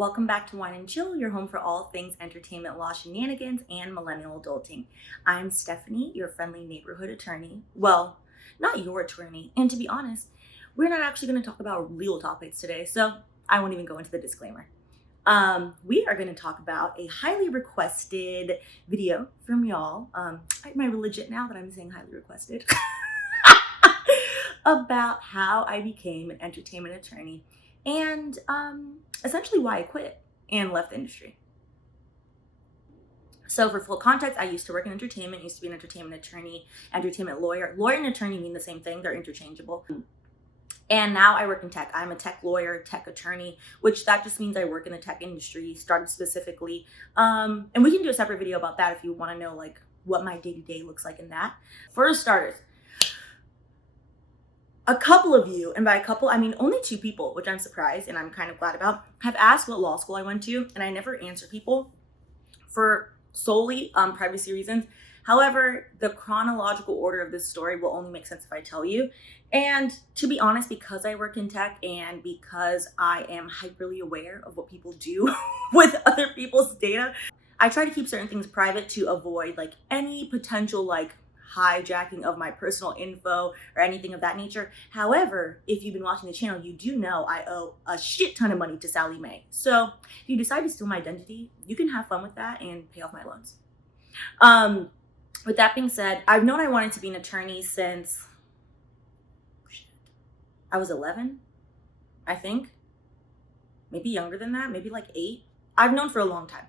Welcome back to Wine and Chill, your home for all things entertainment law shenanigans and millennial adulting. I'm Stephanie, your friendly neighborhood attorney. Well, not your attorney. And to be honest, we're not actually going to talk about legal topics today, so I won't even go into the disclaimer. We are going to talk about a highly requested video from y'all. Am I legit now that I'm saying highly requested? About how I became an entertainment attorney and essentially why I quit and left the industry. So for full context, I used to work in entertainment, used to be an entertainment attorney, entertainment lawyer. Lawyer and attorney mean the same thing, they're interchangeable. And now I work in tech. I'm a tech lawyer, tech attorney, which that just means I work in the tech industry, started specifically. And we can do a separate video about that if you want to know like what my day-to-day looks like in that. For starters, a couple of you, and by a couple, I mean only 2 people, which I'm surprised and I'm kind of glad about, have asked what law school I went to, and I never answer people for solely privacy reasons. However, the chronological order of this story will only make sense if I tell you. And to be honest, because I work in tech and because I am hyperly aware of what people do with other people's data, I try to keep certain things private to avoid like any potential like hijacking of my personal info or anything of that nature. However, if you've been watching the channel, you do know I owe a shit ton of money to Sally Mae. So if you decide to steal my identity, you can have fun with that and pay off my loans. With that being said, I've known I wanted to be an attorney since I was 11, I think. Maybe younger than that, maybe like 8. I've known for a long time.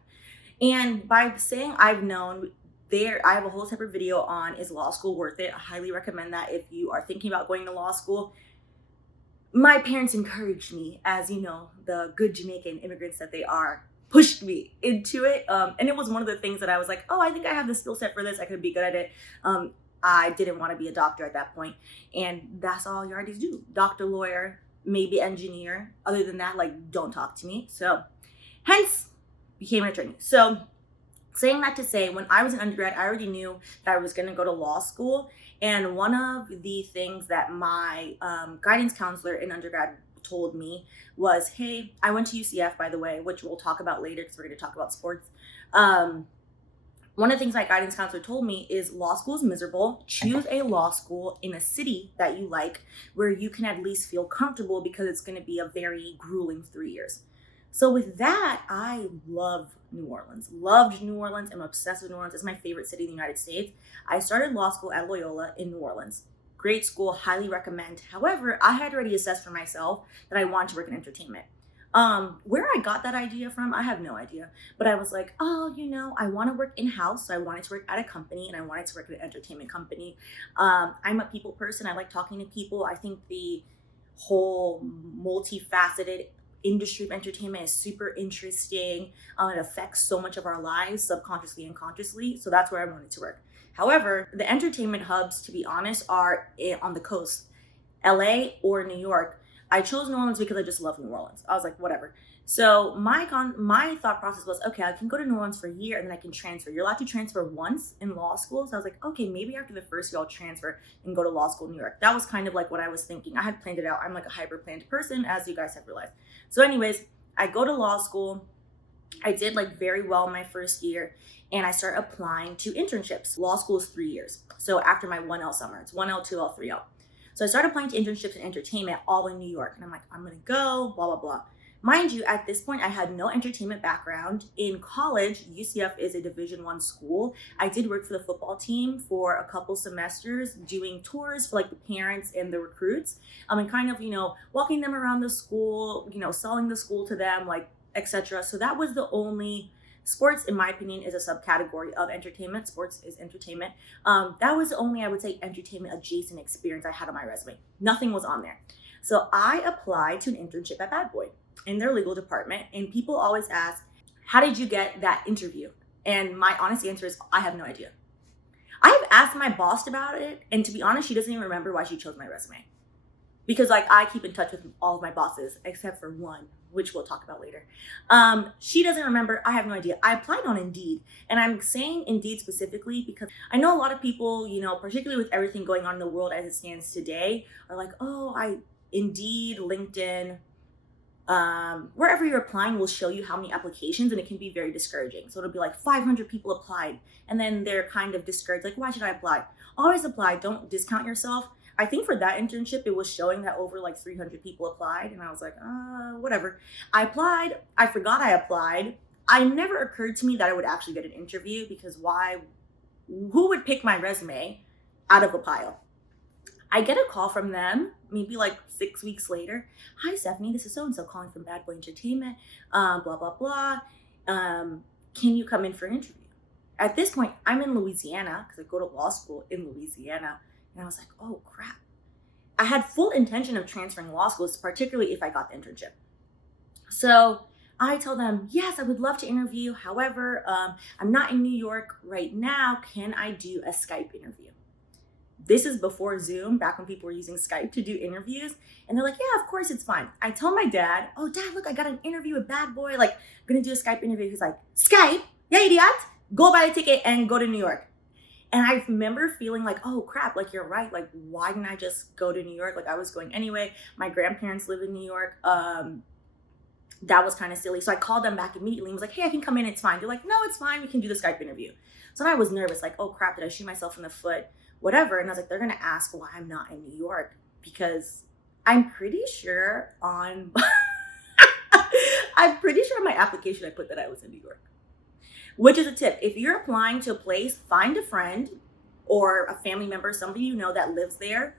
And by saying I've known, I have a whole separate video on is law school worth it. I highly recommend that if you are thinking about going to law school. My parents encouraged me, as you know, the good Jamaican immigrants that they are, pushed me into it. And it was one of the things that I was like, oh, I think I have the skill set for this. I could be good at it. I didn't want to be a doctor at that point. And that's all you already do. Doctor, lawyer, maybe engineer. Other than that, like, don't talk to me. So hence became an attorney. So saying that to say, when I was an undergrad, I already knew that I was going to go to law school. And one of the things that my guidance counselor in undergrad told me was, hey, I went to UCF, by the way, which we'll talk about later because we're going to talk about sports. One of the things my guidance counselor told me is law school is miserable. Choose a law school in a city that you like where you can at least feel comfortable because it's going to be a very grueling 3 years. So with that, I love New Orleans. Loved New Orleans. I'm obsessed with New Orleans. It's my favorite city in the United States. I started law school at Loyola in New Orleans. Great school, highly recommend. However, I had already assessed for myself that I wanted to work in entertainment. Where I got that idea from, I have no idea. But I was like, oh, I want to work in-house. So I wanted to work at a company and I wanted to work at an entertainment company. I'm a people person. I like talking to people. I think the whole multifaceted industry of entertainment is super interesting. It affects so much of our lives, subconsciously and consciously. So that's where I wanted to work. However, the entertainment hubs, to be honest, are on the coast, LA or New York. I chose New Orleans because I just love New Orleans. I was like, whatever. So my thought process was, okay, I can go to New Orleans for a year and then I can transfer. You're allowed to transfer once in law school. So I was like, okay, maybe after the first year I'll transfer and go to law school in New York. That was kind of like what I was thinking. I had planned it out. I'm like a hyper planned person, as you guys have realized. So anyways, I go to law school. I did like very well my first year and I start applying to internships. Law school is 3 years. So after my 1L summer, it's 1L, 2L, 3L. So I started applying to internships in entertainment all in New York. And I'm like, I'm going to go, blah, blah, blah. Mind you, at this point, I had no entertainment background. In college, UCF is a Division I school. I did work for the football team for a couple semesters, doing tours for like the parents and the recruits, and kind of, walking them around the school, selling the school to them, like, etc. So that was the only. Sports, in my opinion, is a subcategory of entertainment. Sports is entertainment. That was the only, I would say, entertainment adjacent experience I had on my resume. Nothing was on there. So I applied to an internship at Bad Boy in their legal department. And people always ask, how did you get that interview? And my honest answer is, I have no idea. I have asked my boss about it. And to be honest, she doesn't even remember why she chose my resume. Because I keep in touch with all of my bosses, except for one, which we'll talk about later. She doesn't remember. I have no idea. I applied on Indeed. And I'm saying Indeed specifically because I know a lot of people, particularly with everything going on in the world as it stands today, are like, oh, Indeed, LinkedIn, wherever you're applying will show you how many applications, and it can be very discouraging. So it'll be like 500 people applied, and then they're kind of discouraged, like, why should I apply? Always apply, don't discount yourself. I think for that internship, it was showing that over like 300 people applied, and I was like, whatever. I applied, I forgot I applied. I never occurred to me that I would actually get an interview, because who would pick my resume out of a pile? I get a call from them maybe like 6 weeks later. Hi, Stephanie, this is so-and-so calling from Bad Boy Entertainment, blah, blah, blah. Can you come in for an interview? At this point, I'm in Louisiana because I go to law school in Louisiana. And I was like, oh, crap. I had full intention of transferring law schools, particularly if I got the internship. So I tell them, yes, I would love to interview. However, I'm not in New York right now. Can I do a Skype interview? This is before Zoom, back when people were using Skype to do interviews. And they're like, yeah, of course, it's fine. I tell my dad, oh, Dad, look, I got an interview with Bad Boy. Like, I'm going to do a Skype interview. He's like, Skype? Yeah, idiot. Go buy a ticket and go to New York. And I remember feeling like, oh, crap, like, you're right. Like, why didn't I just go to New York? Like, I was going anyway. My grandparents live in New York. That was kind of silly. So I called them back immediately and was like, hey, I can come in. It's fine. They're like, no, it's fine. We can do the Skype interview. So I was nervous, like, oh, crap, did I shoot myself in the foot? Whatever. And I was like, they're going to ask why I'm not in New York, because I'm pretty sure on my application I put that I was in New York, which is a tip. If you're applying to a place, find a friend or a family member, somebody you know that lives there,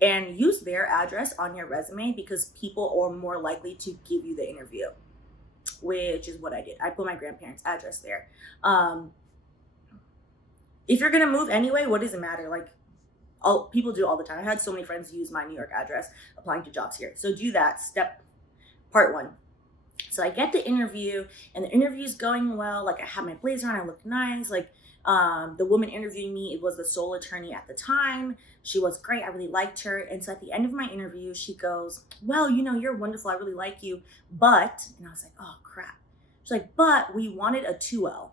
and use their address on your resume, because people are more likely to give you the interview, which is what I did. I put my grandparents' address there. If you're gonna move anyway, what does it matter? Like, people do all the time. I had so many friends use my New York address applying to jobs here. So do that. Part 1. So I get the interview, and the interview's going well. Like, I have my blazer on, I look nice. Like, the woman interviewing me, it was the sole attorney at the time. She was great. I really liked her. And so at the end of my interview, she goes, well, you're wonderful. I really like you. But, and I was like, oh, crap. She's like, but we wanted a 2L.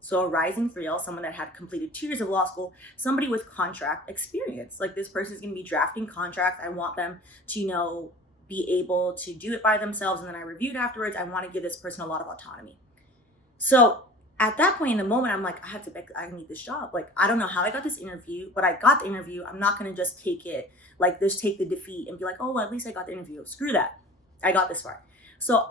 So a rising 3L, someone that had completed 2 years of law school, somebody with contract experience. Like, this person's going to be drafting contracts. I want them to, be able to do it by themselves. And then I reviewed afterwards. I want to give this person a lot of autonomy. So at that point in the moment, I'm like, I need this job. Like, I don't know how I got this interview, but I got the interview. I'm not going to just take it, like, just take the defeat and be like, oh, well, at least I got the interview. Screw that. I got this far. So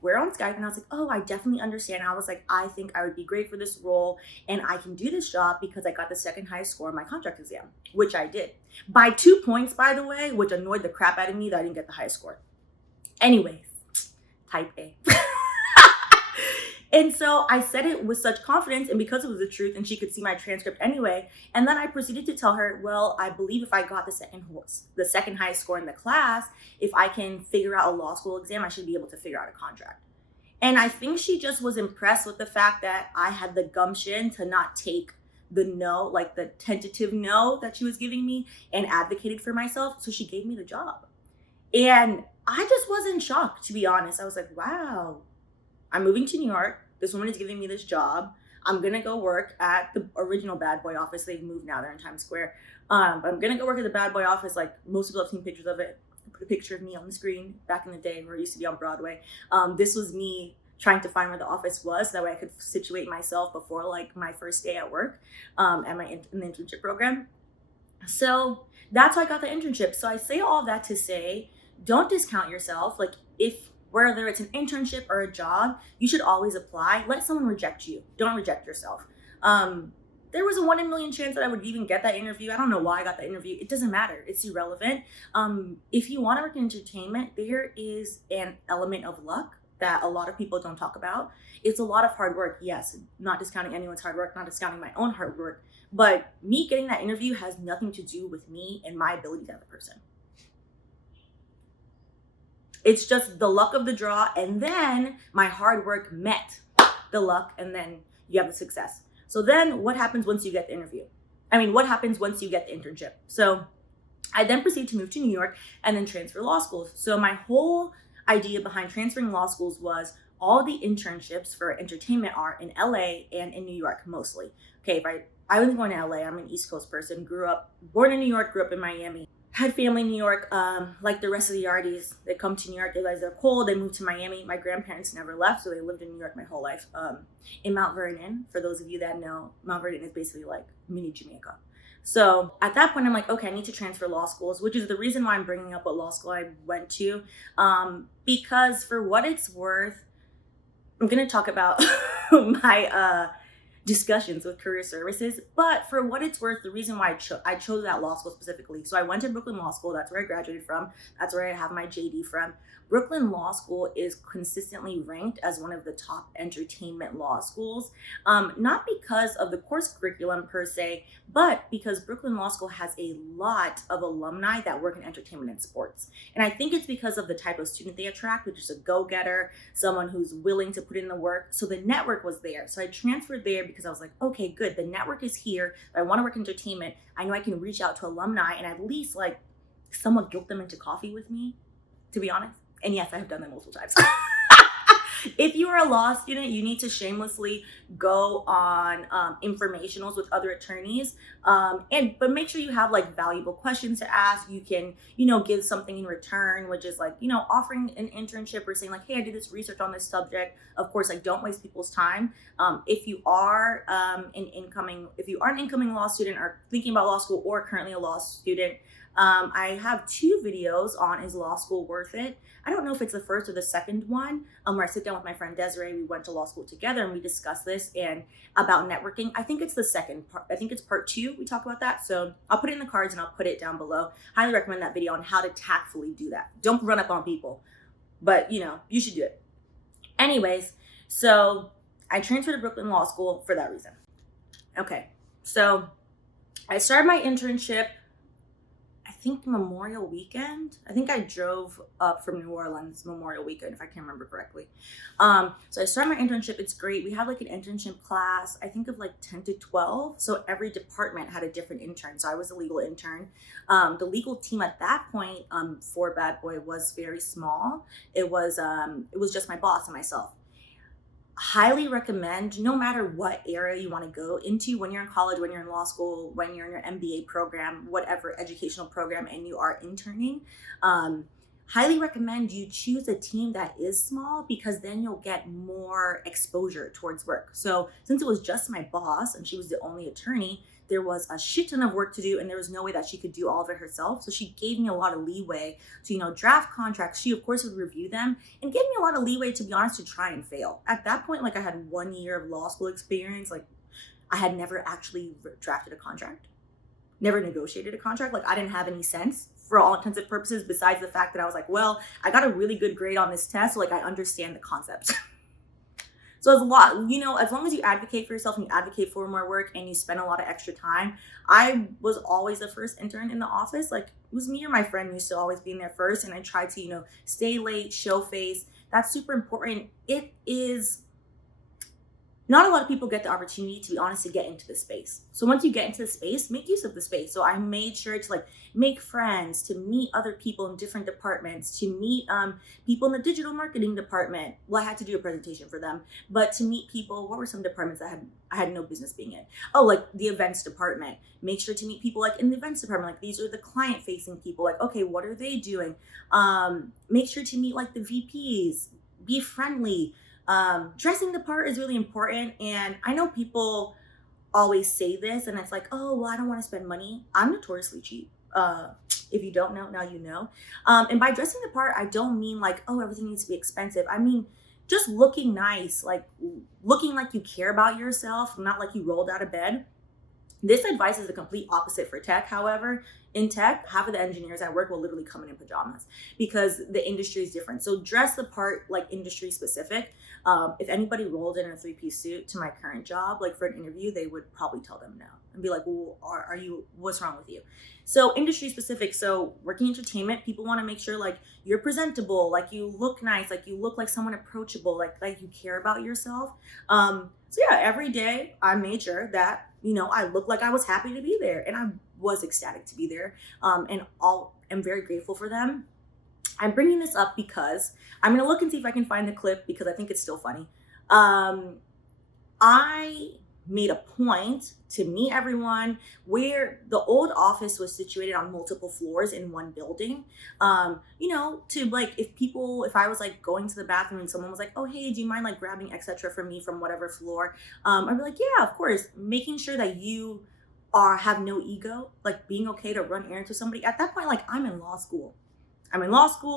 we're on Skype, and I was like, oh, I definitely understand. I was like, I think I would be great for this role, and I can do this job because I got the second highest score in my contract exam, which I did. By 2 points, by the way, which annoyed the crap out of me that I didn't get the highest score. Anyways, type A. And so I said it with such confidence, and because it was the truth, and she could see my transcript anyway. And then I proceeded to tell her, well, I believe if I got the second highest score in the class, if I can figure out a law school exam, I should be able to figure out a contract. And I think she just was impressed with the fact that I had the gumption to not take the no, like the tentative no that she was giving me, and advocated for myself. So she gave me the job. And I just wasn't shocked, to be honest. I was like, wow, I'm moving to New York. This woman is giving me this job. I'm going to go work at the original Bad Boy office. They've moved now. They're in Times Square. But I'm going to go work at the Bad Boy office. Like, most people have seen pictures of it. I put a picture of me on the screen back in the day where it used to be on Broadway. This was me trying to find where the office was. That way I could situate myself before, like, my first day at work in the internship program. So that's how I got the internship. So I say all that to say, don't discount yourself. Like, whether it's an internship or a job, you should always apply. Let someone reject you. Don't reject yourself. There was a 1 in a million chance that I would even get that interview. I don't know why I got that interview. It doesn't matter. It's irrelevant. If you want to work in entertainment, there is an element of luck that a lot of people don't talk about. It's a lot of hard work. Yes, not discounting anyone's hard work, not discounting my own hard work. But me getting that interview has nothing to do with me and my ability as a person. It's just the luck of the draw, and then my hard work met the luck, and then you have the success. So then what happens once you get the interview? What happens once you get the internship? So I then proceed to move to New York and then transfer law schools. So my whole idea behind transferring law schools was all the internships for entertainment are in LA and in New York mostly. Okay, I wasn't going to LA. I'm an East Coast person, born in New York, grew up in Miami. had family in New York, like the rest of the Yardies. They come to New York, they realize they're cold, they moved to Miami. My grandparents never left, so they lived in New York my whole life. In Mount Vernon, for those of you that know, Mount Vernon is basically like mini Jamaica. So at that point, I'm like, okay, I need to transfer law schools, which is the reason why I'm bringing up what law school I went to. Because for what it's worth, I'm going to talk about my discussions with career services, but for what it's worth, the reason why I chose that law school specifically. So I went to Brooklyn Law School. That's where I graduated from. That's where I have my JD from. Brooklyn Law School is consistently ranked as one of the top entertainment law schools, not because of the course curriculum per se, but because Brooklyn Law School has a lot of alumni that work in entertainment and sports. And I think it's because of the type of student they attract, which is a go-getter, someone who's willing to put in the work. So the network was there. So I transferred there because I was like, okay, good. The network is here. I want to work in entertainment. I know I can reach out to alumni and at least like somewhat guilt them into coffee with me, to be honest. And yes, I have done that multiple times. If you are a law student, you need to shamelessly go on informationals with other attorneys, but make sure you have like valuable questions to ask. You can, give something in return, which is like, offering an internship or saying like, hey, I did this research on this subject. Of course, like don't waste people's time. If you are an incoming law student or thinking about law school or currently a law student, I have 2 videos on Is Law School Worth It? I don't know if it's the first or the second one, where I sit down with my friend Desiree. We went to law school together and we discussed this and about networking. I think it's the second part. I think it's part 2. We talk about that. So I'll put it in the cards and I'll put it down below. Highly recommend that video on how to tactfully do that. Don't run up on people, but you should do it. Anyways, so I transferred to Brooklyn Law School for that reason. Okay, so I started my internship I think Memorial Weekend. I think I drove up from New Orleans Memorial Weekend, if I can remember correctly. So I started my internship. It's great. We have like an internship class, I think of like 10 to 12. So every department had a different intern. So I was a legal intern. The legal team at that point for Bad Boy was very small. It was just my boss and myself. Highly recommend, no matter what area you want to go into, when you're in college, when you're in law school, when you're in your MBA program, whatever educational program, and you are interning, highly recommend you choose a team that is small because then you'll get more exposure towards work. So since it was just my boss and she was the only attorney, there was a shit ton of work to do and there was no way that she could do all of it herself. So she gave me a lot of leeway to, draft contracts. She of course would review them and gave me a lot of leeway, to be honest, to try and fail. At that point, like I had 1 year of law school experience. Like I had never actually drafted a contract, never negotiated a contract. Like I didn't have any sense for all intents and purposes, besides the fact that I was like, well, I got a really good grade on this test. So like I understand the concept. So it's a lot, as long as you advocate for yourself and you advocate for more work and you spend a lot of extra time. I was always the first intern in the office. Like it was me or my friend used to always be in there first. And I tried to, stay late, show face. That's super important. It is not a lot of people get the opportunity, to be honest, to get into the space. So once you get into the space, make use of the space. So I made sure to make friends, to meet other people in different departments, to meet people in the digital marketing department. Well, I had to do a presentation for them, but to meet people, what were some departments that I had no business being in? Oh, like the events department. Make sure to meet people like in the events department. Like these are the client facing people. Like, okay, what are they doing? Make sure to meet like the VPs, be friendly. Dressing the part is really important. And I know people always say this and it's like, oh, well, I don't want to spend money. I'm notoriously cheap. If you don't know, now you know. And by dressing the part, I don't mean like, oh, everything needs to be expensive. I mean, just looking nice, like looking like you care about yourself, not like you rolled out of bed. This advice is the complete opposite for tech. However, in tech, half of the engineers at work will literally come in pajamas because the industry is different. So dress the part like industry specific. If anybody rolled in a 3-piece suit to my current job, like for an interview, they would probably tell them no and be like, well, are you, what's wrong with you? So industry specific. So working entertainment, people want to make sure like you're presentable, like you look nice, like you look like someone approachable, like you care about yourself. So yeah, every day I made sure that, I looked like I was happy to be there and I was ecstatic to be there. And I'm very grateful for them. I'm bringing this up because I'm going to look and see if I can find the clip because I think it's still funny. I made a point to meet everyone, where the old office was situated on multiple floors in one building. To like, if I was like going to the bathroom and someone was like, oh, hey, do you mind like grabbing etc from me from whatever floor? I'd be like, yeah, of course. Making sure that you have no ego, like being okay to run errands with somebody. At that point, like, I'm in law school,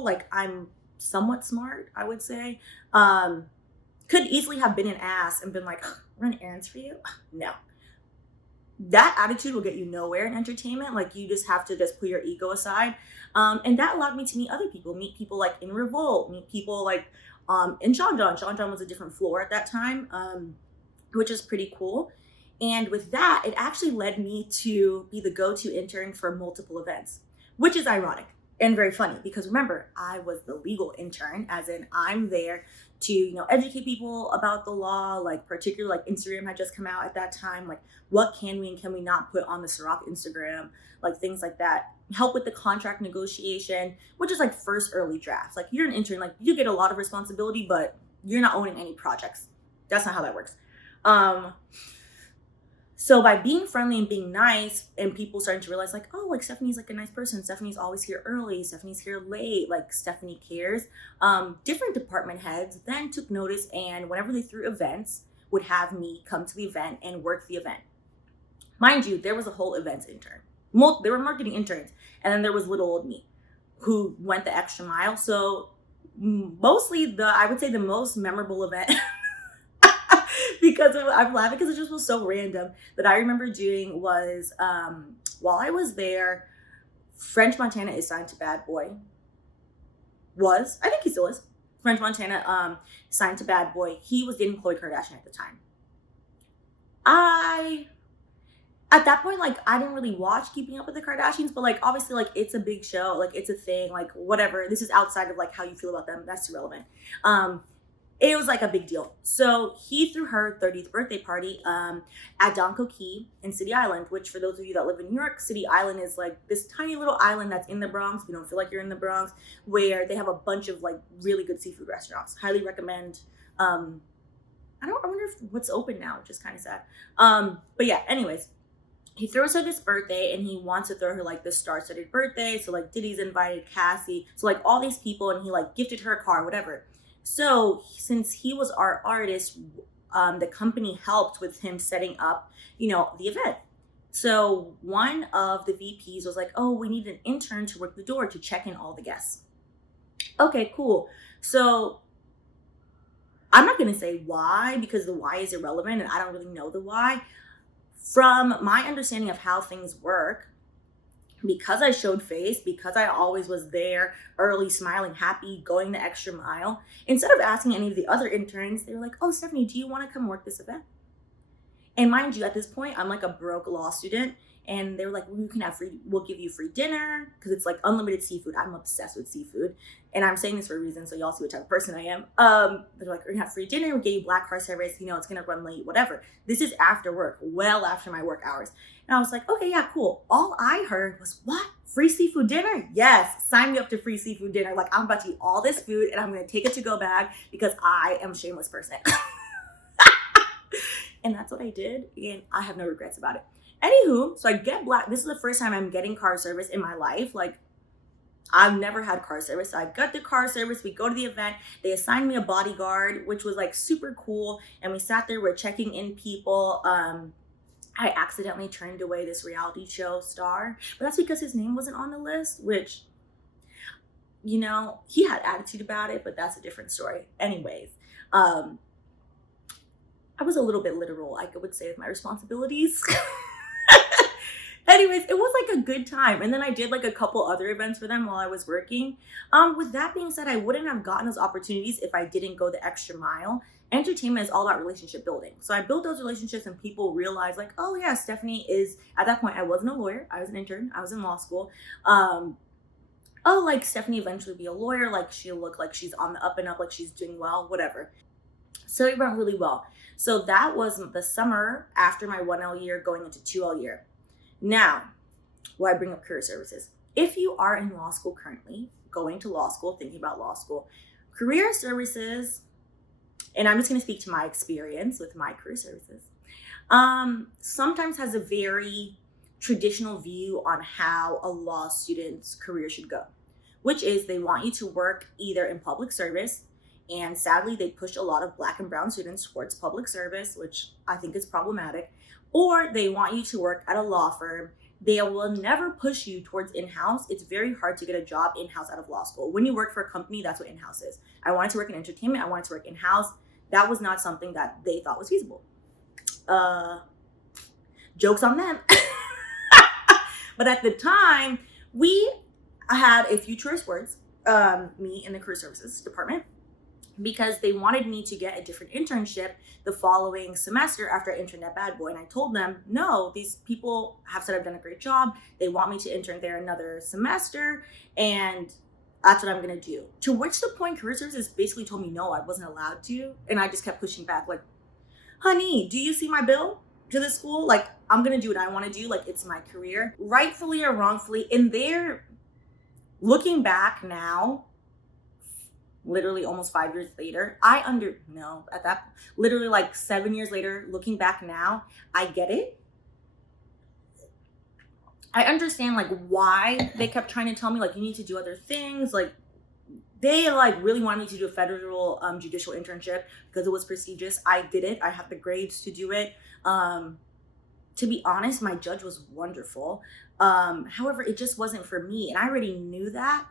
like I'm somewhat smart, I would say. Could easily have been an ass and been like, run errands for you? No. That attitude will get you nowhere in entertainment. Like, you just have to just put your ego aside. And that allowed me to meet other people, meet people like in Revolt, meet people like in Sean John. Sean John was a different floor at that time, which is pretty cool. And with that, it actually led me to be the go-to intern for multiple events, which is ironic and very funny because remember, I was the legal intern, as in I'm there to, educate people about the law, like particularly like Instagram had just come out at that time, like what can we and can we not put on the Ciroc Instagram, like things like that. Help with the contract negotiation, which is like first early drafts. Like, you're an intern, like you get a lot of responsibility, but you're not owning any projects. That's not how that works. So by being friendly and being nice, and people starting to realize like, oh, like Stephanie's like a nice person. Stephanie's always here early. Stephanie's here late. Like, Stephanie cares. Different department heads then took notice, and whenever they threw events, would have me come to the event and work the event. Mind you, there was a whole events intern. There were marketing interns, and then there was little old me, who went the extra mile. So mostly I would say the most memorable event I'm laughing because it just was so random, that I remember doing was, while I was there, French Montana is signed to Bad Boy. I think he still is. French Montana signed to Bad Boy. He was dating Khloe Kardashian at the time. At that point, like, I didn't really watch Keeping Up with the Kardashians, but like, obviously, like, it's a big show, like, it's a thing, like, whatever. This is outside of like how you feel about them. That's irrelevant. It was like a big deal. So he threw her 30th birthday party at Donko Key in City Island, which, for those of you that live in New York, City Island is like this tiny little island that's in the Bronx. You don't feel like you're in the Bronx, where they have a bunch of like really good seafood restaurants. Highly recommend. I wonder if what's open now, which is kind of sad. But yeah, anyways, he throws her this birthday, and he wants to throw her like this star-studded birthday. So like Diddy's invited, Cassie, so like all these people, and he like gifted her a car, whatever. So since he was our artist, the company helped with him setting up, the event. So one of the VPs was like, oh, we need an intern to work the door to check in all the guests. Okay, cool. So I'm not going to say why, because the why is irrelevant and I don't really know the why. From my understanding of how things work, because I showed face, because I always was there early, smiling, happy, going the extra mile, instead of asking any of the other interns, they were like, oh, Stephanie, do you want to come work this event? And mind you, at this point, I'm like a broke law student, and they were like, we'll give you free dinner, because it's like unlimited seafood. I'm obsessed with seafood, and I'm saying this for a reason, so y'all see what type of person I am. They're like, we're gonna have free dinner, we'll get you black car service, it's gonna run late, whatever. This is after work, well after my work hours. And I was like, okay, yeah, cool. All I heard was, what? Free seafood dinner? Yes, sign me up to free seafood dinner. Like, I'm about to eat all this food, and I'm gonna take a to-go bag, because I am a shameless person. And that's what I did, and I have no regrets about it. Anywho, so I get this is the first time I'm getting car service in my life. Like, I've never had car service. So I got the car service. We go to the event. They assigned me a bodyguard, which was like super cool. And we sat there, we're checking in people. I accidentally turned away this reality show star, but that's because his name wasn't on the list, which, he had attitude about it, but that's a different story. Anyways, I was a little bit literal, I would say, with my responsibilities. Anyways, it was like a good time. And then I did like a couple other events for them while I was working. With that being said, I wouldn't have gotten those opportunities if I didn't go the extra mile. Entertainment is all about relationship building. So I built those relationships, and people realized like, oh yeah, Stephanie is, at that point, I wasn't a lawyer. I was an intern. I was in law school. Like Stephanie eventually be a lawyer. Like, she'll look like she's on the up and up, like she's doing well, whatever. So it went really well. So that was the summer after my 1L year going into 2L year. Now, why I bring up career services. If you are in law school currently, going to law school, thinking about law school, career services, and I'm just going to speak to my experience with my career services. sometimes has a very traditional view on how a law student's career should go, which is they want you to work either in public service, and sadly they push a lot of Black and brown students towards public service, which I think is problematic, or they want you to work at a law firm. They will never push you towards in-house. It's very hard to get a job in-house out of law school. When you work for a company, that's what in-house is. I wanted to work in entertainment, I wanted to work in-house. That was not something that they thought was feasible. Jokes on them. But at the time, we had a few choice words, me in the career services department, because they wanted me to get a different internship the following semester after I interned at Bad Boy. And I told them, no, these people have said I've done a great job. They want me to intern there another semester, and that's what I'm gonna do. To which the point career services basically told me no, I wasn't allowed to. And I just kept pushing back, like, honey, do you see my bill to the school? Like, I'm gonna do what I wanna do. Like, it's my career. Rightfully or wrongfully, and they're looking back now, literally almost 5 years later, literally like 7 years later, looking back now, I get it. I understand like why they kept trying to tell me like you need to do other things. Like they like really wanted me to do a federal judicial internship because it was prestigious. I did it. I had the grades to do it. To be honest, my judge was wonderful. However, it just wasn't for me, and I already knew that.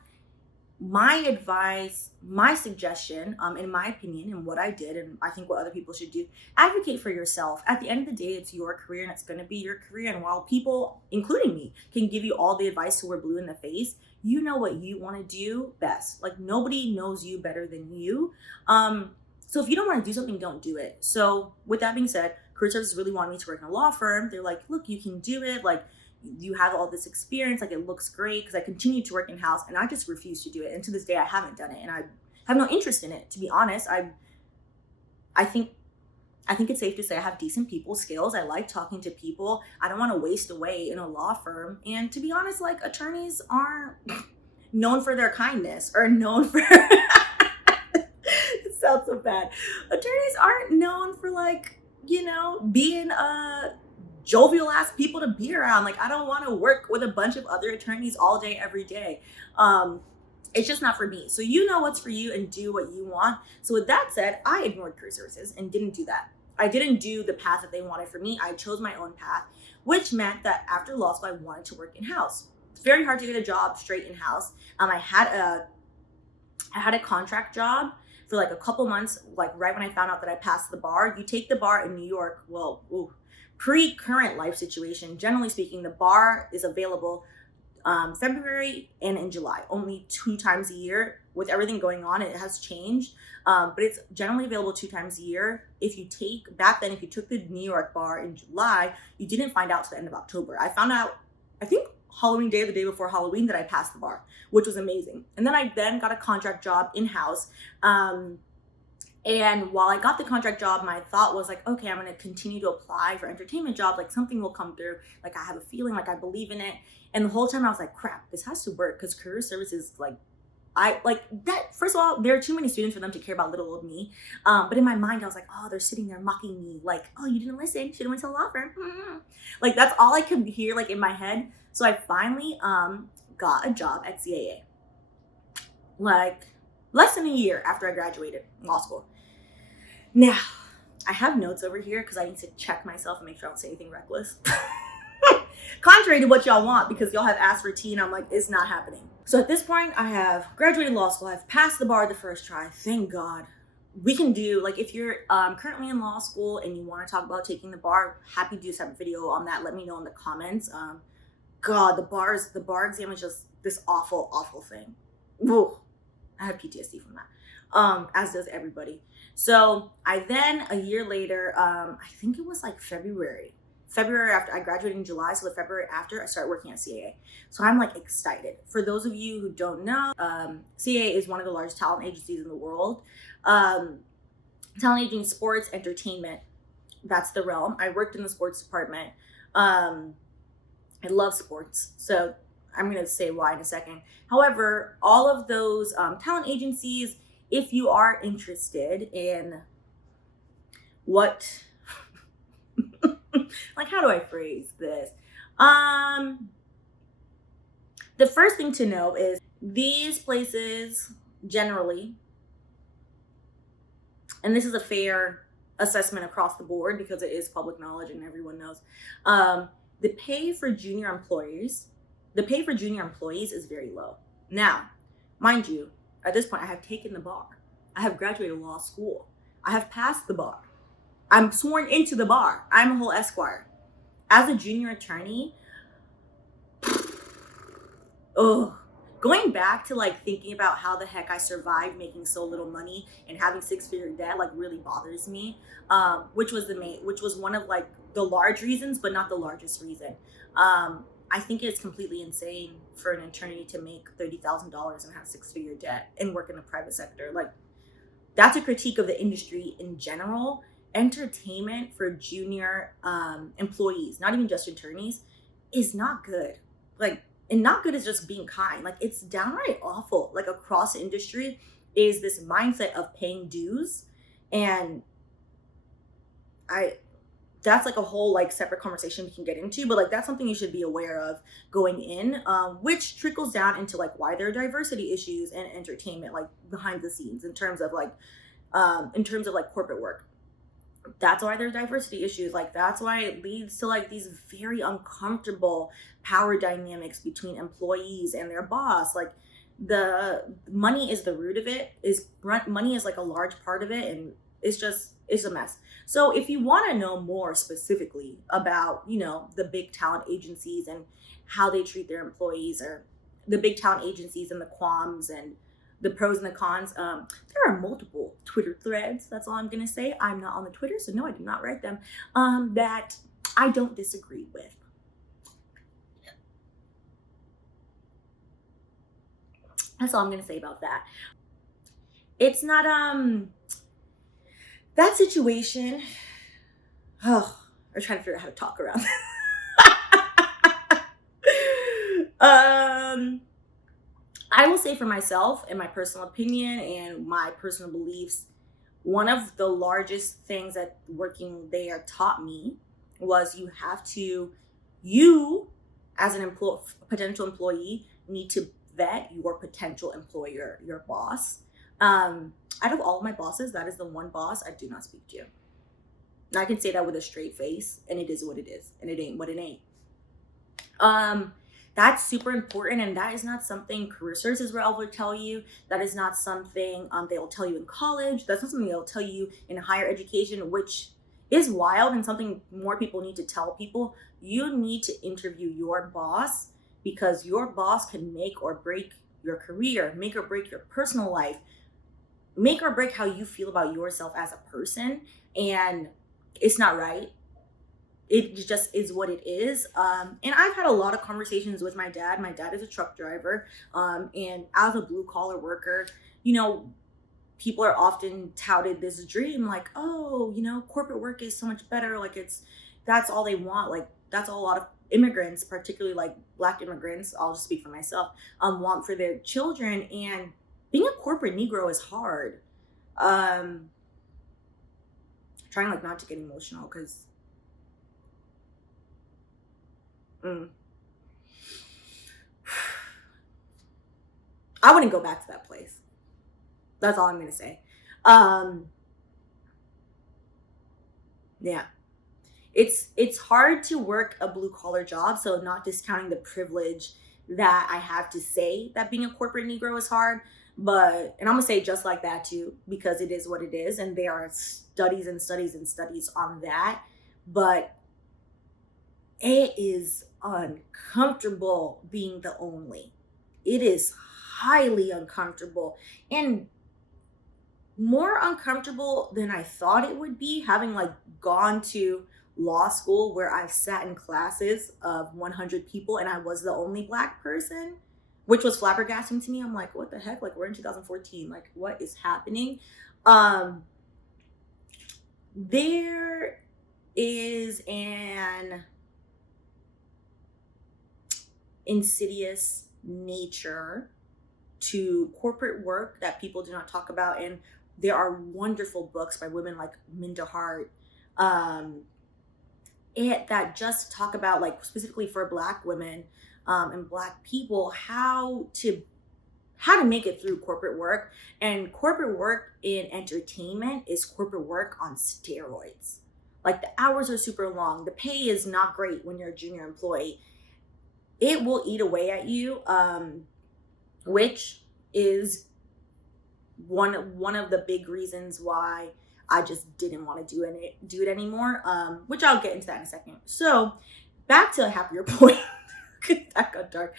My advice, my suggestion, in my opinion, and what I did, and I think what other people should do, advocate for yourself. At the end of the day, it's your career and it's going to be your career. And while people, including me, can give you all the advice till we're blue in the face, you know what you want to do best. Like nobody knows you better than you. So if you don't want to do something, don't do it. So with that being said, career services really wanted me to work in a law firm. They're like, look, you can do it. Like, you have all this experience, like it looks great, because I continued to work in-house and I just refused to do it. And to this day, I haven't done it, and I have no interest in it, to be honest. I think it's safe to say I have decent people skills. I like talking to people. I don't want to waste away in a law firm. And to be honest, like attorneys aren't known for their kindness or known for it sounds so bad. Attorneys aren't known for like, being jovial ass people to be around. Like I don't want to work with a bunch of other attorneys all day every day. It's just not for me. So you know what's for you and do what you want. So with that said, I ignored career services and didn't do that. I didn't do the path that they wanted for me. I chose my own path, which meant that after law school I wanted to work in-house. It's very hard to get a job straight in-house. I had a contract job for like a couple months, like right when I found out that I passed the bar. You take the bar in New York, pre-current life situation, generally speaking, the bar is available February and in July, only 2 times a year. With everything going on, it has changed, but it's generally available 2 times a year. If you took the New York bar in July, you didn't find out till the end of October. I found out, I think Halloween Day, the day before Halloween, that I passed the bar, which was amazing. And then I got a contract job in-house. And while I got the contract job, my thought was like, okay, I'm going to continue to apply for entertainment jobs. Like something will come through. Like I have a feeling, like I believe in it. And the whole time I was like, crap, this has to work, because career services, first of all, there are too many students for them to care about little old me. But in my mind, I was like, oh, they're sitting there mocking me. Like, oh, you didn't listen. Should have went to a law firm. Mm-hmm. Like that's all I could hear like in my head. So I finally got a job at CAA. Like less than a year after I graduated law school. Now, I have notes over here because I need to check myself and make sure I don't say anything reckless. Contrary to what y'all want, because y'all have asked for tea and I'm like, it's not happening. So at this point, I have graduated law school. I've passed the bar the first try. Thank God. We can do, like if you're currently in law school and you want to talk about taking the bar, happy to do a separate video on that. Let me know in the comments. God, the bar exam is just this awful, awful thing. Whoa. I have PTSD from that, as does everybody. So I then, a year later, I think it was like February after I graduated in July, so the February after, I started working at CAA. So I'm like excited. For those of you who don't know, CAA is one of the largest talent agencies in the world. Talent agency, sports, entertainment, that's the realm. I worked in the sports department. I love sports, so I'm going to say why in a second. However, all of those talent agencies, if you are interested in what Like, how do I phrase this? The first thing to know is these places generally, and this is a fair assessment across the board because it is public knowledge and everyone knows, the pay for junior employees, is very low. Now, mind you, at this point, I have taken the bar. I have graduated law school. I have passed the bar. I'm sworn into the bar. I'm a whole esquire. As a junior attorney, ugh, going back to like thinking about how the heck I survived making so little money and having six-figure debt like really bothers me. Which was one of like the large reasons, but not the largest reason. I think it's completely insane for an attorney to make $30,000 and have six-figure debt and work in the private sector. Like, that's a critique of the industry in general. Entertainment for junior employees, not even just attorneys, is not good. Like, and not good is just being kind. Like, it's downright awful. Like, across industry is this mindset of paying dues, and I that's like a whole like separate conversation we can get into, but like that's something you should be aware of going in, which trickles down into like why there are diversity issues in entertainment, like behind the scenes in terms of like corporate work. That's why there are diversity issues. Like, that's why it leads to like these very uncomfortable power dynamics between employees and their boss. Like, the money is the root of it. Money is like a large part of it, and it's a mess. So if you want to know more specifically about, the big talent agencies and how they treat their employees, or the big talent agencies and the qualms and the pros and the cons, there are multiple Twitter threads. That's all I'm going to say. I'm not on the Twitter, so no, I do not write them, that I don't disagree with. That's all I'm going to say about that. It's not, that situation. Oh, I'm trying to figure out how to talk around. I will say for myself, in my personal opinion and my personal beliefs, one of the largest things that working there taught me was you as an potential employee need to vet your potential employer, your boss. Out of all of my bosses, that is the one boss I do not speak to. And I can say that with a straight face, and it is what it is, and it ain't what it ain't. That's super important, and that is not something career services will tell you. That is not something they will tell you in college. That's not something they'll tell you in higher education, which is wild and something more people need to tell people. You need to interview your boss, because your boss can make or break your career, make or break your personal life, make or break how you feel about yourself as a person, and it's not right. It just is what it is. And I've had a lot of conversations with my dad. My dad is a truck driver, and as a blue collar worker, people are often touted this dream, like, oh, corporate work is so much better. Like, that's all they want. Like, that's all a lot of immigrants, particularly like Black immigrants, I'll just speak for myself, want for their children. And being a corporate Negro is hard. Trying like not to get emotional, because I wouldn't go back to that place. That's all I'm gonna say. Yeah. It's hard to work a blue collar job, so not discounting the privilege that I have to say that being a corporate Negro is hard, and I'm gonna say just like that too, because it is what it is, and there are studies and studies and studies on that. But it is uncomfortable being the only. It is highly uncomfortable, and more uncomfortable than I thought it would be, having like gone to law school where I've sat in classes of 100 people and I was the only Black person, which was flabbergasting to me. I'm like, what the heck? Like, we're in 2014. Like, what is happening? There is an insidious nature to corporate work that people do not talk about, and there are wonderful books by women like Minda Hart, that just talk about, like, specifically for Black women and Black people, how to make it through corporate work. And corporate work in entertainment is corporate work on steroids. Like, the hours are super long, the pay is not great when you're a junior employee. It will eat away at you, which is one of the big reasons why I just didn't want to do it anymore. Which I'll get into that in a second. So back to a happier point. That got dark.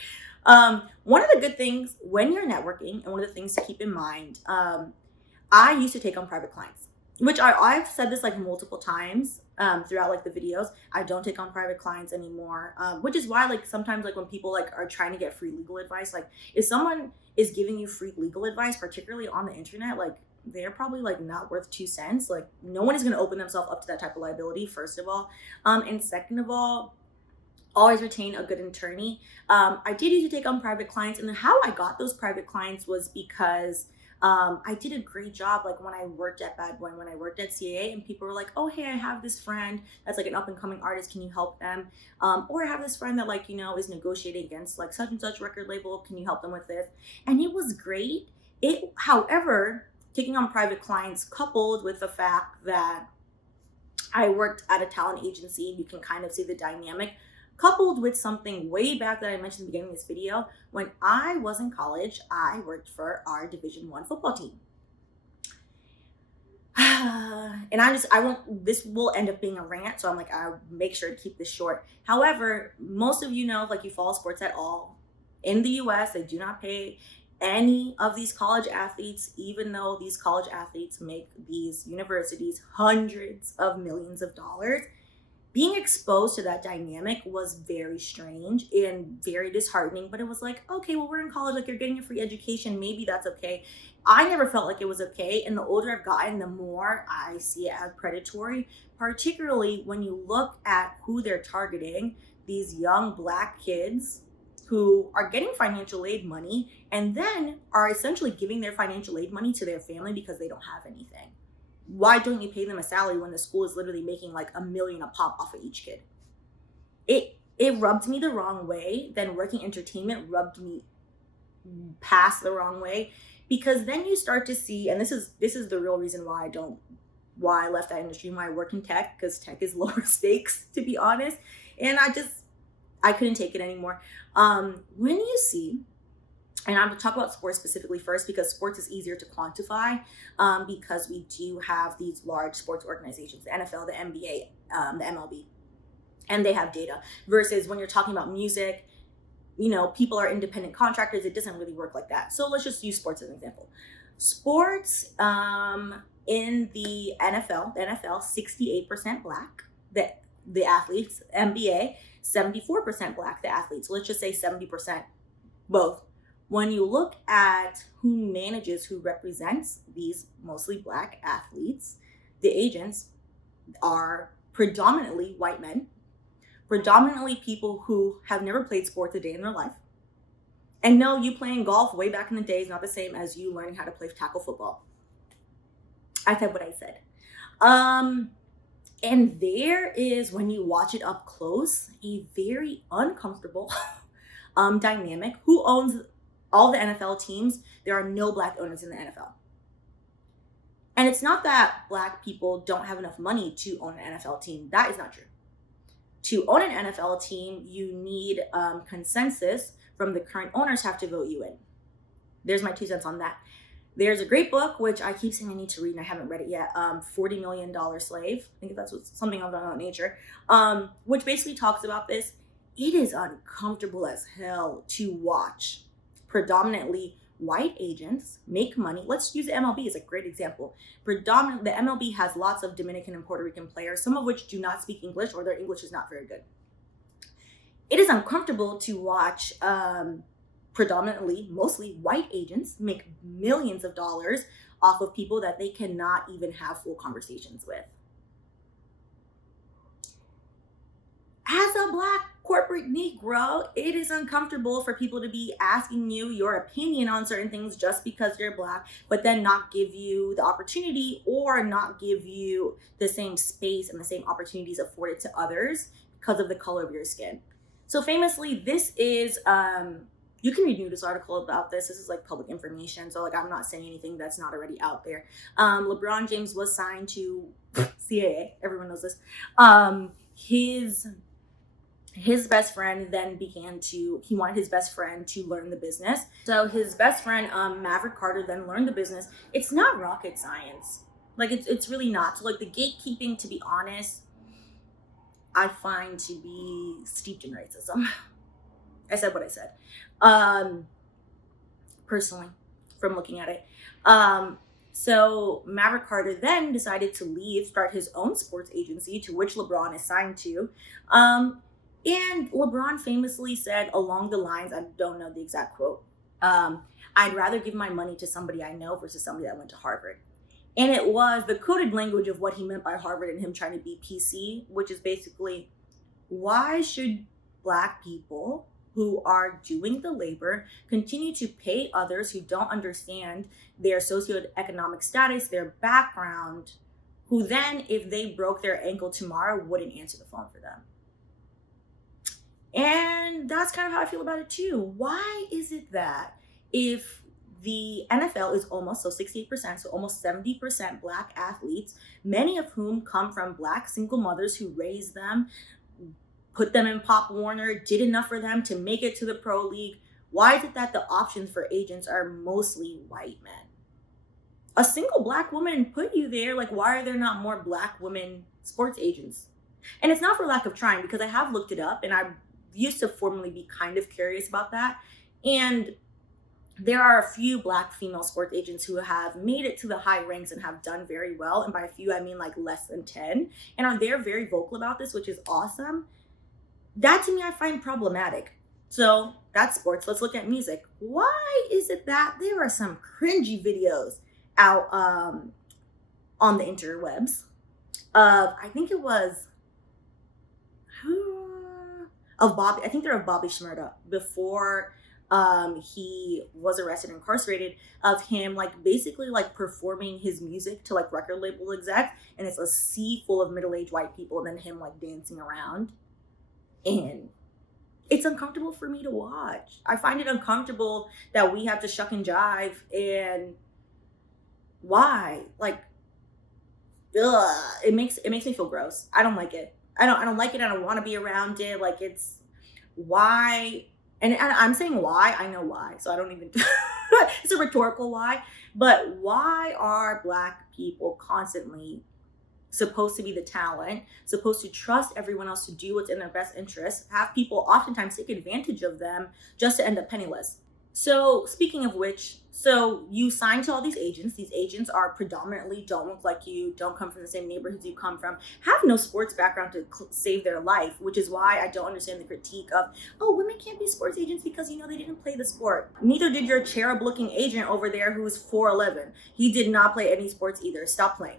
One of the good things when you're networking, and one of the things to keep in mind, I used to take on private clients, which I've said this like multiple times throughout like the videos. I don't take on private clients anymore, which is why like sometimes like when people like are trying to get free legal advice, like if someone is giving you free legal advice, particularly on the internet, like they're probably like not worth 2 cents. Like no one is going to open themselves up to that type of liability, first of all. And second of all, always retain a good attorney. I did used to take on private clients, and how I got those private clients was because I did a great job, like when I worked at Bad Boy, when I worked at CAA, and people were like, oh, hey, I have this friend that's like an up and coming artist, can you help them? Or I have this friend that like, you know, is negotiating against like such and such record label, can you help them with this? And it was great. However, taking on private clients coupled with the fact that I worked at a talent agency, you can kind of see the dynamic, coupled with something way back that I mentioned in the beginning of this video. When I was in college, I worked for our Division I football team. And this will end up being a rant, so I'm like, I'll make sure to keep this short. However, most of you know, if like you follow sports at all, in the US, they do not pay any of these college athletes, even though these college athletes make these universities hundreds of millions of dollars. Being exposed to that dynamic was very strange and very disheartening, but it was like, okay, well, we're in college, like you're getting a free education, maybe that's okay. I never felt like it was okay, and the older I've gotten, the more I see it as predatory, particularly when you look at who they're targeting, these young Black kids who are getting financial aid money and then are essentially giving their financial aid money to their family because they don't have anything. Why don't you pay them a salary when the school is literally making like $1 million a pop off of each kid? It rubbed me the wrong way. Then working entertainment rubbed me past the wrong way, because then you start to see, and this is the real reason why I left that industry, why I work in tech, because tech is lower stakes, to be honest. And I couldn't take it anymore. When you see, and I'm going to talk about sports specifically first, because sports is easier to quantify, because we do have these large sports organizations, the NFL, the NBA, the MLB, and they have data. Versus when you're talking about music, you know, people are independent contractors. It doesn't really work like that. So let's just use sports as an example. Sports in the NFL, 68% Black, the athletes, NBA, 74% Black, the athletes. Let's just say 70% both. When you look at who represents these mostly Black athletes, the agents are predominantly white men, predominantly people who have never played sports a day in their life. And no, you playing golf way back in the day is not the same as you learning how to play tackle football. I said what I said. And there is, when you watch it up close, a very uncomfortable dynamic. Who owns all the NFL teams? There are no Black owners in the NFL. And it's not that Black people don't have enough money to own an NFL team. That is not true. To own an NFL team, you need consensus from the current owners have to vote you in. There's my 2 cents on that. There's a great book, which I keep saying I need to read and I haven't read it yet, $40 Million Slave. I think that's something of that nature, which basically talks about this. It is uncomfortable as hell to watch predominantly white agents make money. Let's use the MLB as a great example. The MLB has lots of Dominican and Puerto Rican players, some of which do not speak English or their English is not very good. It is uncomfortable to watch predominantly, mostly white agents make millions of dollars off of people that they cannot even have full conversations with. As a Black corporate Negro, it is uncomfortable for people to be asking you your opinion on certain things just because you're Black, but then not give you the opportunity or not give you the same space and the same opportunities afforded to others because of the color of your skin. So famously, this is you can read this article about this. This is like public information, so like I'm not saying anything that's not already out there. LeBron James was signed to CAA. Everyone knows this. His best friend then he wanted his best friend to learn the business. So his best friend, Maverick Carter, then learned the business. It's not rocket science. Like it's really not. So like the gatekeeping, to be honest, I find to be steeped in racism. I said what I said. Personally, from looking at it. So Maverick Carter then decided to leave, start his own sports agency, to which LeBron is signed to. And LeBron famously said along the lines, I don't know the exact quote, I'd rather give my money to somebody I know versus somebody that went to Harvard. And it was the coded language of what he meant by Harvard and him trying to be PC, which is basically, why should Black people who are doing the labor continue to pay others who don't understand their socioeconomic status, their background, who then, if they broke their ankle tomorrow, wouldn't answer the phone for them? And that's kind of how I feel about it too. Why is it that if the NFL is almost, so 68%, so almost 70% Black athletes, many of whom come from Black single mothers who raised them, put them in Pop Warner, did enough for them to make it to the pro league, why is it that the options for agents are mostly white men? A single Black woman put you there. Like, why are there not more Black women sports agents? And it's not for lack of trying, because I have looked it up and I used to formerly be kind of curious about that. And there are a few Black female sports agents who have made it to the high ranks and have done very well. And by a few, I mean like less than 10. And are they're very vocal about this, which is awesome. That to me, I find problematic. So that's sports. Let's look at music. Why is it that there are some cringy videos out on the interwebs of, I think it was, of Bobby, I think they're of Bobby Shmurda before he was arrested and incarcerated, of him like basically like performing his music to like record label execs, and it's a sea full of middle-aged white people and then him like dancing around. And it's uncomfortable for me to watch. I find it uncomfortable that we have to shuck and jive, and why? Like, ugh, it makes me feel gross. I don't like it. I don't like it. I don't want to be around it. Like, it's why, and I'm saying why, I know why, so I don't even, it's a rhetorical why, but why are Black people constantly supposed to be the talent, supposed to trust everyone else to do what's in their best interest, have people oftentimes take advantage of them just to end up penniless? So speaking of which, so you sign to all these agents. These agents are predominantly don't look like you, don't come from the same neighborhoods you come from, have no sports background to save their life, which is why I don't understand the critique of, oh, women can't be sports agents because, you know, they didn't play the sport. Neither did your cherub looking agent over there who's 4'11". He did not play any sports either. Stop playing.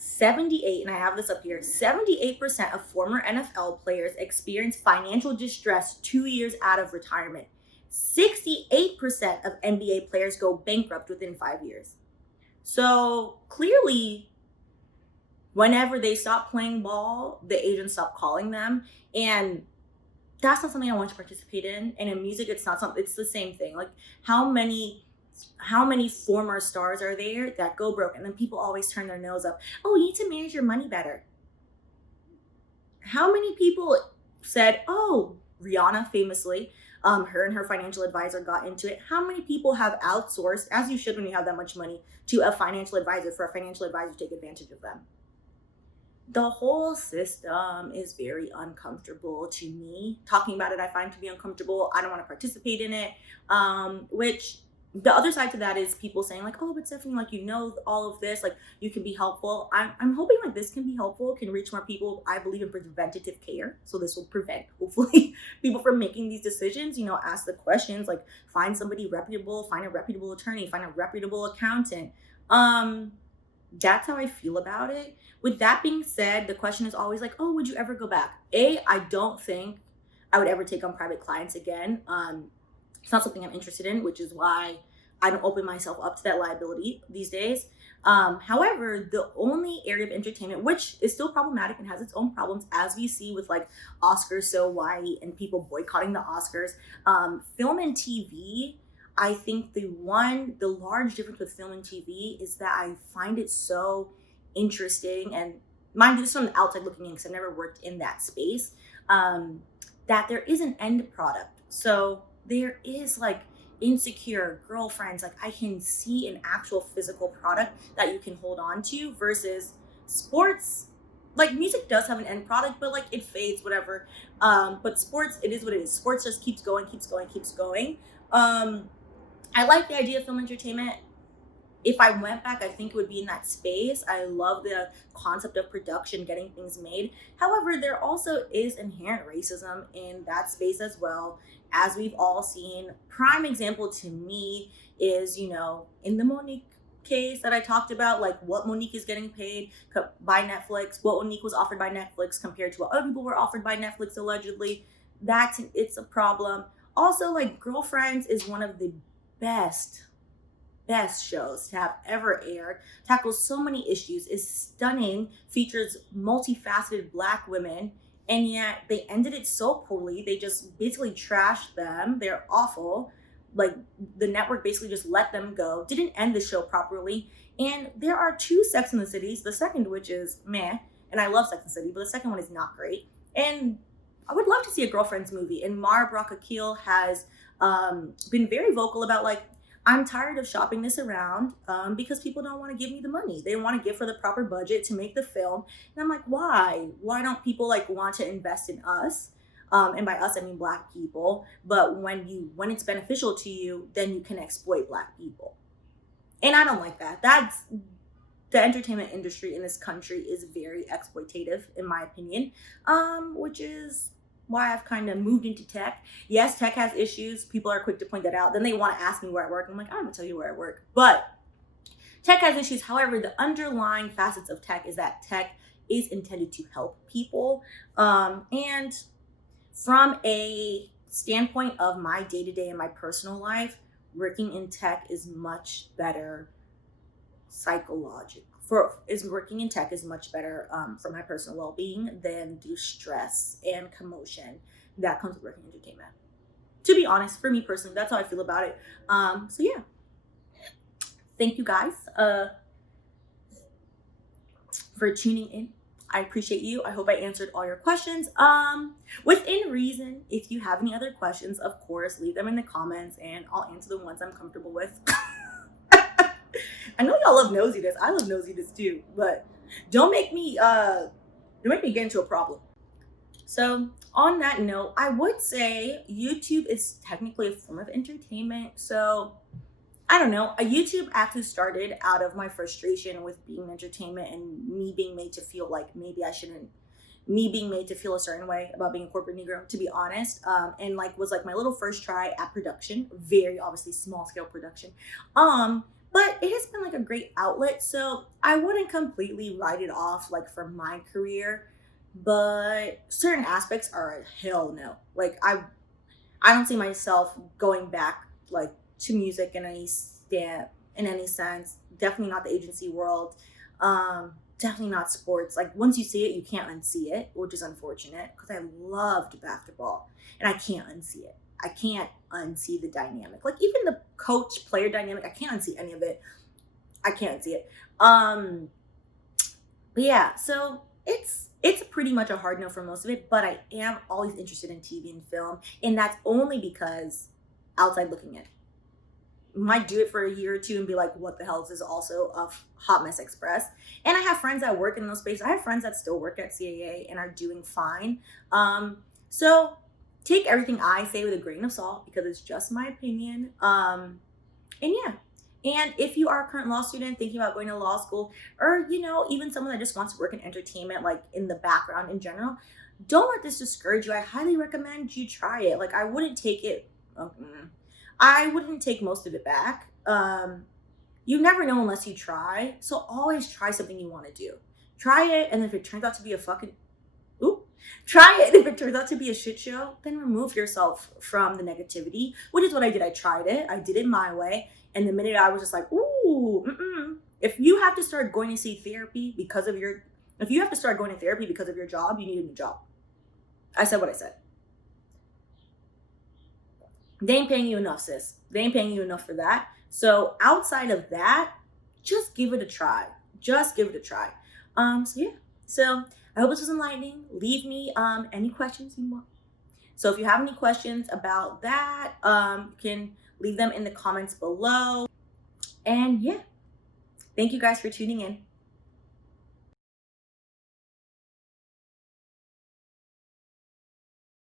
78, and I have this up here, 78% of former NFL players experience financial distress 2 years out of retirement. 68% of NBA players go bankrupt within 5 years. So clearly, whenever they stop playing ball, the agents stop calling them. And that's not something I want to participate in. And in music, it's not something, it's the same thing. Like, how many former stars are there that go broke, and then people always turn their nose up? Oh, you need to manage your money better. How many people said, oh, Rihanna famously, her and her financial advisor got into it. How many people have outsourced, as you should when you have that much money, to a financial advisor for a financial advisor to take advantage of them? The whole system is very uncomfortable to me. Talking about it, I find to be uncomfortable. I don't want to participate in it, which the other side to that is people saying like, oh, but Stephanie, like, you know, all of this, like, you can be helpful. I'm hoping like this can be helpful, can reach more people. I believe in preventative care. So this will prevent, hopefully, people from making these decisions. You know, ask the questions, like, find somebody reputable, find a reputable attorney, find a reputable accountant. That's how I feel about it. With that being said, the question is always like, oh, would you ever go back? I don't think I would ever take on private clients again. It's not something I'm interested in, which is why I don't open myself up to that liability these days. However, the only area of entertainment, which is still problematic and has its own problems, as we see with like Oscars so white and people boycotting the Oscars, film and TV. I think the large difference with film and TV is that I find it so interesting, and mind you, this is from the outside looking in because I've never worked in that space. Um, that there is an end product. So there is like insecure girlfriends, like I can see an actual physical product that you can hold on to versus sports. Like music does have an end product, but like it fades, whatever. But sports, it is what it is. Sports just keeps going, keeps going, keeps going. Um, I like the idea of film entertainment. If I went back, I think it would be in that space. I love the concept of production, getting things made. However, there also is inherent racism in that space as well, as we've all seen. Prime example to me is, in the Monique case that I talked about, like what Monique is getting paid by Netflix, what Monique was offered by Netflix compared to what other people were offered by Netflix allegedly. It's a problem. Also, like Girlfriends is one of the best shows to have ever aired, tackles so many issues, is stunning, features multifaceted Black women, and yet they ended it so poorly. They just basically trashed them. They're awful. Like the network basically just let them go, didn't end the show properly. And there are two Sex in the Cities, the second which is meh, and I love Sex and the City, but the second one is not great. And I would love to see a Girlfriends movie. And Mara Brock Akil has been very vocal about like, I'm tired of shopping this around because people don't want to give me the money. They want to give for the proper budget to make the film. And I'm like, why? Why don't people like want to invest in us? And by us, I mean Black people. But when it's beneficial to you, then you can exploit Black people. And I don't like that. That's the entertainment industry in this country is very exploitative, in my opinion, which is why I've kind of moved into tech. Yes, tech has issues. People are quick to point that out. Then they want to ask me where I work. I'm like, I'm gonna tell you where I work. But tech has issues. However, the underlying facets of tech is that tech is intended to help people. And from a standpoint of my day-to-day in my personal life, working in tech is much better psychological. Working in tech is much better for my personal well-being than the stress and commotion that comes with working in entertainment. To be honest, for me personally, that's how I feel about it. So yeah, thank you guys for tuning in. I appreciate you. I hope I answered all your questions. Within reason, if you have any other questions, of course, leave them in the comments and I'll answer the ones I'm comfortable with. I know y'all love nosiness. I love nosiness too, but don't make me get into a problem. So on that note, I would say YouTube is technically a form of entertainment. So I don't know. YouTube actually started out of my frustration with being in entertainment and me being made to feel like maybe I shouldn't, me being made to feel a certain way about being a corporate Negro, to be honest. And like was like my little first try at production, very obviously small scale production. But it has been like a great outlet. So I wouldn't completely write it off like for my career, but certain aspects are a hell no. Like I don't see myself going back like to music in any sense. Definitely not the agency world. Definitely not sports. Like once you see it, you can't unsee it, which is unfortunate because I loved basketball and I can't unsee it. I can't unsee the dynamic. Like even the coach player dynamic, I can't unsee any of it. I can't see it. But yeah, so it's pretty much a hard no for most of it, but I am always interested in TV and film, and that's only because outside looking in. Might do it for a year or two and be like, what the hell is this also a hot mess express? And I have friends that work in those spaces. I have friends that still work at CAA and are doing fine. So take everything I say with a grain of salt because it's just my opinion. And yeah. And if you are a current law student thinking about going to law school, or even someone that just wants to work in entertainment, like in the background in general, don't let this discourage you. I highly recommend you try it. Like I wouldn't take it. I wouldn't take most of it back. You never know unless you try. So always try something you want to do. Try it, and if it turns out to be a fucking try it. If it turns out to be a shit show, then remove yourself from the negativity, which is what I did. I tried it. I did it my way. And the minute I was just like, ooh, if you have to start going to see therapy because of your, if you have to start going to therapy because of your job, you need a new job. I said what I said. They ain't paying you enough, sis. They ain't paying you enough for that. So outside of that, just give it a try. Just give it a try. So yeah. So I hope this was enlightening. Leave me any questions you want. So if you have any questions about that, you can leave them in the comments below. And yeah, thank you guys for tuning in.